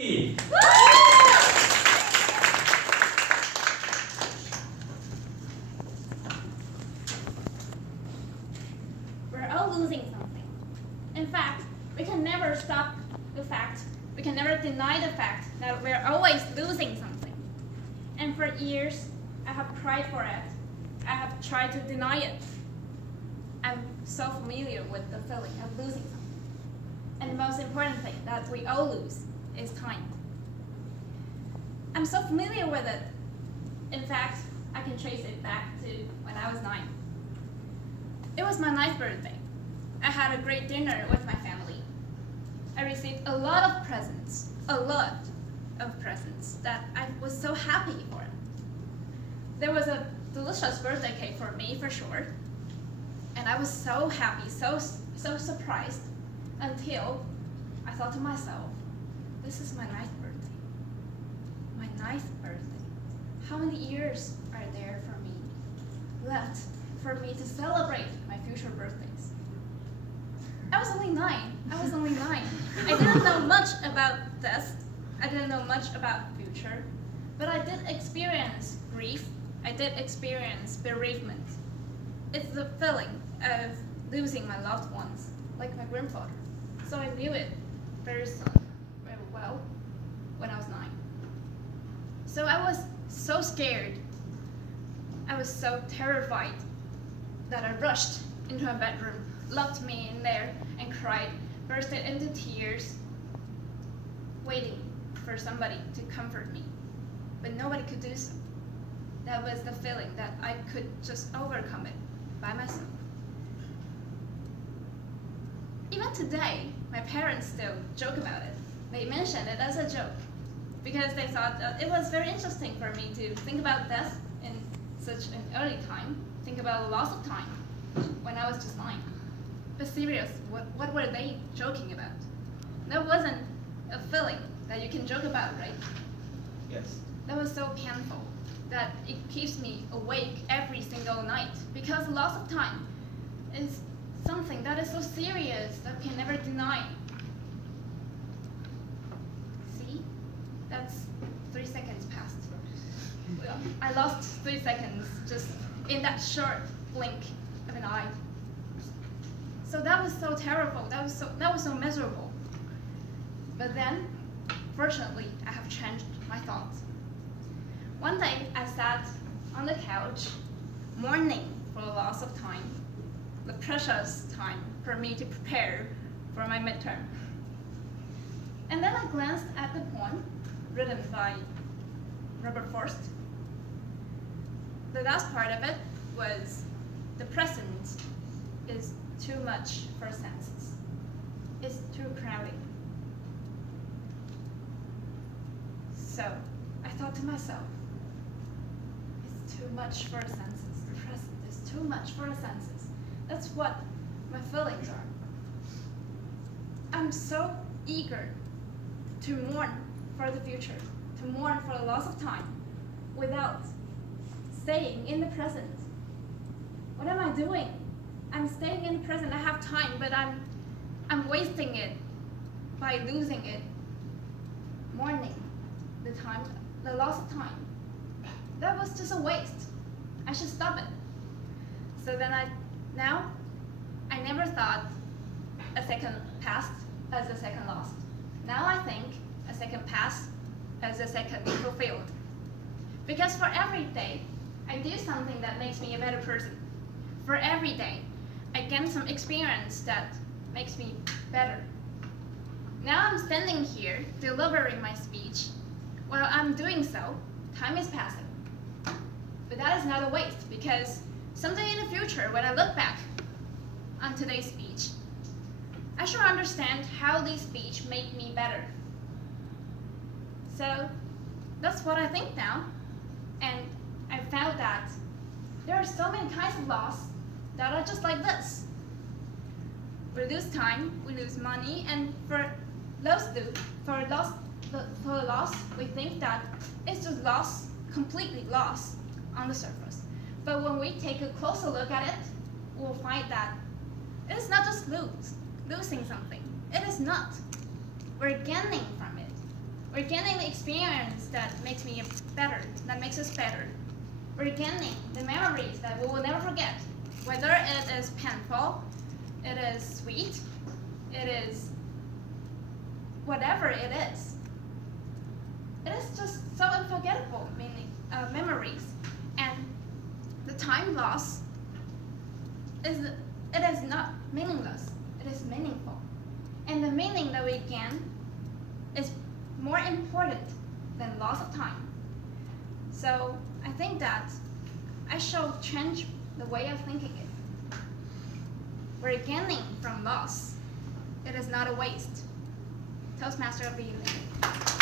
We're all losing something. In fact, we can never stop the fact, we can never deny the fact that we're always losing something. And for years, I have cried for it. I have tried to deny it. I'm so familiar with the feeling of losing something. And the most important thing that we all lose is time. I'm so familiar with it. In fact, I can trace it back to when I was 9. It was my 9th birthday. I had a great dinner with my family. I received a lot of presents that I was so happy for. There was a delicious birthday cake for me, for sure. And I was so happy, so surprised, until I thought to myself, this is my 9th birthday. My 9th birthday. How many years are there for me left for me to celebrate my future birthdays? I was only 9. I was only 9. I didn't know much about death. I didn't know much about future. But I did experience grief. I did experience bereavement. It's the feeling of losing my loved ones, like my grandfather. So I knew it very well when I was 9. So I was so scared. I was so terrified that I rushed into my bedroom, locked me in there, and cried, bursted into tears, waiting for somebody to comfort me. But nobody could do so. That was the feeling that I could just overcome it by myself. Even today, my parents still joke about it. They mention it as a joke because they thought that it was very interesting for me to think about death in such an early time, think about the loss of time when I was just 9. But serious, what were they joking about? That wasn't a feeling that you can joke about, right? Yes. That was so painful that it keeps me awake every single night because loss of time is something that is so serious that we can never deny. See? That's 3 seconds past. I lost 3 seconds just in that short blink of an eye. So that was so terrible. That was so miserable. But then, fortunately, I have changed my thoughts. One day, I sat on the couch, mourning for the loss of time, the precious time for me to prepare for my midterm. And then I glanced at the poem written by Robert Frost. The last part of it was, the present is too much for senses. It's too crowded. So I thought to myself, it's too much for the senses. The present is too much for the senses. That's what my feelings are. I'm so eager to mourn for the future, to mourn for the loss of time, without staying in the present. What am I doing? I'm staying in the present. I have time, but I'm wasting it by losing it, mourning the time, the loss of time. That was just a waste. I should stop it. So then I never thought a second passed as a second lost. Now I think a second passed as a second fulfilled. Because for every day, I do something that makes me a better person. For every day, I gain some experience that makes me better. Now I'm standing here delivering my speech. While I'm doing so, time is passing. But that is not a waste, because someday in the future, when I look back on today's speech, I should understand how this speech made me better. So that's what I think now. And I found that there are so many kinds of loss that are just like this. We lose time, we lose money, and for the loss, we think that it's just loss, completely lost on the surface. But when we take a closer look at it, we'll find that it's not just losing something. It is not. We're gaining from it. We're gaining the experience that makes me better, that makes us better. We're gaining the memories that we will never forget, whether it is painful, it is sweet, it is whatever it is. It is just so unforgettable memories, and the time loss it is not meaningless. It is meaningful, and the meaning that we gain is more important than loss of time. So I think that I shall change the way of thinking it. We're gaining from loss. It is not a waste. Toastmaster of the evening.